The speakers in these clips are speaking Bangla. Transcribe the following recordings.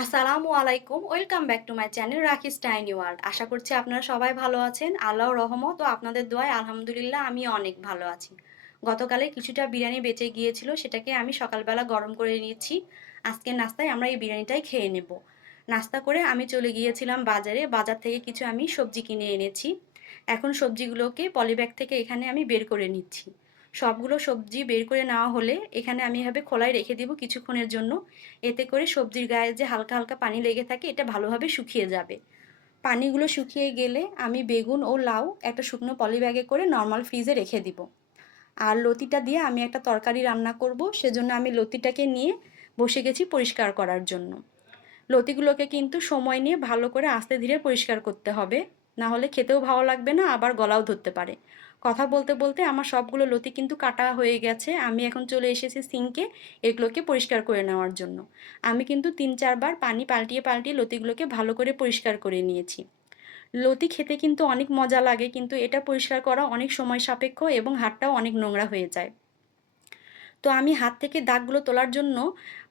আসসালামু আলাইকুম, welcome back to my channel Rakis tiny world. আশা করছি আপনারা সবাই ভালো আছেন। আল্লাহর রহমত ও আপনাদের দোয়ায় আলহামদুলিল্লাহ আমি অনেক ভালো আছি। গতকালে কিছুটা বিরিয়ানি বেঁচে গিয়েছিল, সেটাকে আমি সকালবেলা গরম করে নিয়েছি। আজকের নাস্তায় আমরা এই বিরিয়ানিটাই খেয়ে নেব। নাস্তা করে আমি চলে গিয়েছিলাম বাজারে। বাজার থেকে কিছু আমি সবজি কিনে এনেছি। এখন সবজিগুলোকে পলিব্যাগ থেকে এখানে আমি বের করে নিচ্ছি। সবগুলো সবজি বের করে নেওয়া হলে এখানে আমি এভাবে খোলায় রেখে দিব কিছুক্ষণের জন্য। এতে করে সবজির গায়ে যে হালকা হালকা পানি লেগে থাকে এটা ভালোভাবে শুকিয়ে যাবে। পানিগুলো শুকিয়ে গেলে আমি বেগুন ও লাউ একটা শুকনো পলি ব্যাগে করে নর্মাল ফ্রিজে রেখে দিব। আর লতিটা দিয়ে আমি একটা তরকারি রান্না করব, সেজন্য আমি লতিটাকে নিয়ে বসে গেছি পরিষ্কার করার জন্য। লতিগুলোকে কিন্তু সময় নিয়ে ভালো করে আস্তে ধীরে পরিষ্কার করতে হবে, না হলে খেতেও ভালো লাগবে না, আবার গলাও ধরতে পারে। কথা বলতে বলতে আমার সবগুলো লতি কিন্তু কাটা হয়ে গেছে। আমি এখন চলে এসেছি সিঙ্কে এগুলোকে পরিষ্কার করে নেওয়ার জন্য। আমি কিন্তু ৩-৪ বার পানি পাল্টিয়ে পাল্টিয়ে লতিগুলোকে ভালো করে পরিষ্কার করে নিয়েছি। লতি খেতে কিন্তু অনেক মজা লাগে, কিন্তু এটা পরিষ্কার করা অনেক সময় সাপেক্ষ এবং হাতটাও অনেক নোংরা হয়ে যায়। তো আমি হাত থেকে দাগগুলো তোলার জন্য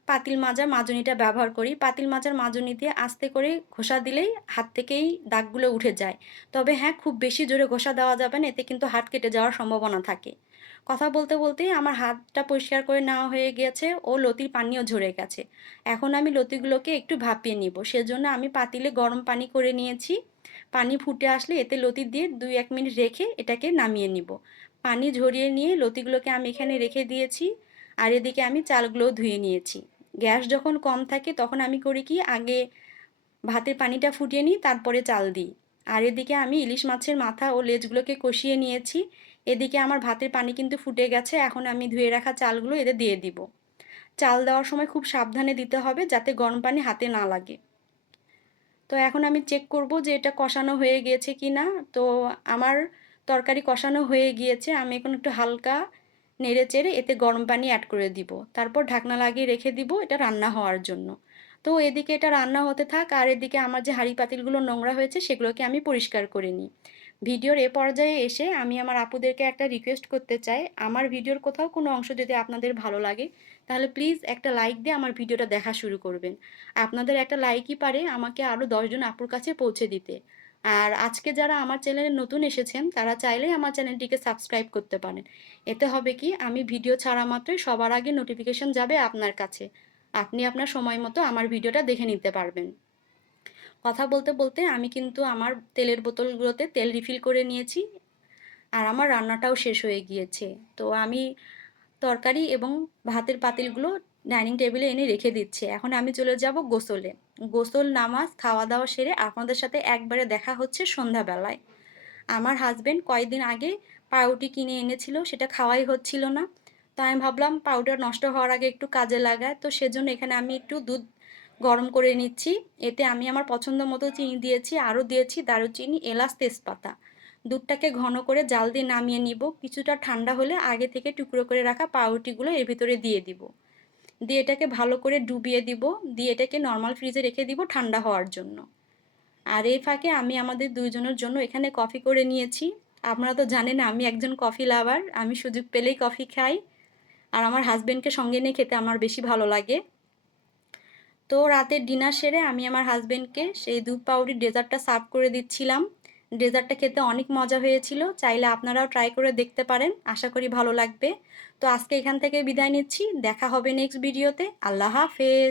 পাতিল মাজার মাজনিটা ব্যবহার করি। পাতিল মাজার মাজনি দিয়ে আস্তে করে ঘষা দিলেই হাত থেকেই দাগগুলো উঠে যায়। তবে হ্যাঁ, খুব বেশি জোরে ঘষা দেওয়া যাবে না, এতে কিন্তু হাত কেটে যাওয়ার সম্ভাবনা থাকে। কথা বলতে বলতেই আমার হাতটা পরিষ্কার করে নেওয়া হয়ে গিয়েছে ও লতির পানিও ঝরে গেছে। এখন আমি লতিগুলোকে একটু ভাপিয়ে নিব। সেজন্য আমি পাতিলে গরম পানি করে নিয়েছি। পানি ফুটে আসলে এতে লতি দিয়ে ২-১ মিনিট রেখে এটাকে নামিয়ে নিব। পানি ঝরিয়ে নিয়ে লতিগুলোকে আমি এখানে রেখে দিয়েছি। আর এদিকে আমি চালগুলোও ধুয়ে নিয়েছি। গ্যাস যখন কম থাকে তখন আমি করি কি, আগে ভাতের পানিটা ফুটিয়ে নিই, তারপরে চাল দিই। আর এদিকে আমি ইলিশ মাছের মাথা ও লেজগুলোকে কষিয়ে নিয়েছি। এদিকে আমার ভাতের পানি কিন্তু ফুটে গেছে। এখন আমি ধুয়ে রাখা চালগুলো এতে দিয়ে দিব। চাল দেওয়ার সময় খুব সাবধানে দিতে হবে যাতে গরম পানি হাতে না লাগে। তো এখন আমি চেক করব যে এটা কষানো হয়ে গিয়েছে কিনা। তো আমার তরকারি কষানো হয়ে গিয়েছে। আমি এখন একটু হালকা নেড়ে-চেড়ে এতে গরম পানি এড করে দিব। তারপর ঢাকনা লাগিয়ে রেখে দিব এটা রান্না হওয়ার জন্য। তো এদিকে এটা রান্না হতে থাক, আর এদিকে আমার যে হাঁড়ি পাতিলগুলো নোংরা হয়েছে সেগুলোকে আমি পরিষ্কার করে নিই। ভিডিওর এ পর্যায়ে এসে আমি আমার আপুদেরকে একটা রিকোয়েস্ট করতে চাই। আমার ভিডিওর কোথাও কোনো অংশ যদি আপনাদের ভালো লাগে, তাহলে প্লিজ একটা লাইক দিয়ে আমার ভিডিওটা দেখা শুরু করবেন। আপনাদের একটা লাইকই পারে আমাকে আরও ১০ জন আপুর কাছে পৌঁছে দিতে। আর আজকে যারা আমার চ্যানেলে নতুন এসেছেন তারা চাইলেই আমার চ্যানেলটিকে সাবস্ক্রাইব করতে পারেন। এতে হবে কি, আমি ভিডিও ছাড়া মাত্রই সবার আগে নোটিফিকেশন যাবে আপনার কাছে। আপনি আপনার সময় মতো আমার ভিডিওটা দেখে নিতে পারবেন। কথা বলতে বলতে আমি কিন্তু আমার তেলের বোতলগুলোতে তেল রিফিল করে নিয়েছি। আর আমার রান্নাটাও শেষ হয়ে গিয়েছে। তো আমি তরকারি এবং ভাতের পাতিলগুলো ডাইনিং টেবিলে এনে রেখে দিচ্ছি। এখন আমি চলে যাব গোসলে। গোসল, নামাজ, খাওয়া-দাওয়া সেরে আপনাদের সাথে একবারে দেখা হচ্ছে সন্ধ্যাবেলায়। আমার হাসব্যান্ড কয়েকদিন আগে পাউরুটি কিনে এনেছিল, সেটা খাওয়াই হচ্ছিল না। তো আমি ভাবলাম পাউরুটিটা নষ্ট হওয়ার আগে একটু কাজে লাগায়। তো সেজন্য এখানে আমি একটু দুধ গরম করে নিচ্ছি। এতে আমি আমার পছন্দ মতো চিনি দিয়েছি, আরও দিয়েছি দারুচিনি, এলাচ, তেজপাতা। দুধটাকে ঘন করে জাল দিয়ে নামিয়ে নিব। কিছুটা ঠান্ডা হলে আগে থেকে টুকরো করে রাখা পাউরুটিগুলো এর ভিতরে দিয়ে দিব। দিয়ে এটাকে ভালো করে ডুবিয়ে দিব। দিয়ে এটাকে নর্মাল ফ্রিজে রেখে দিব ঠান্ডা হওয়ার জন্য। আর এই ফাঁকে আমি আমাদের ২ জনের জন্য এখানে কফি করে নিয়েছি। আপনারা তো জানেন আমি একজন কফি লাভার। আমি সুযোগ পেলেই কফি খাই। আর আমার হাসব্যান্ডকে সঙ্গে নিয়ে খেতে আমার বেশি ভালো লাগে। তো রাতের ডিনার সেরে আমি আমার হাসব্যান্ডকে সেই দুধ পাউরুটির ডেজার্টটা সার্ভ করে দিচ্ছিলাম। ডেজার্টটা খেতে অনেক মজা হয়েছিল। চাইলে আপনারাও ট্রাই করে দেখতে পারেন। আশা করি ভালো লাগবে। তো আজকে এখান থেকে বিদায় নিচ্ছি। দেখা হবে নেক্সট ভিডিওতে। আল্লাহ হাফেজ।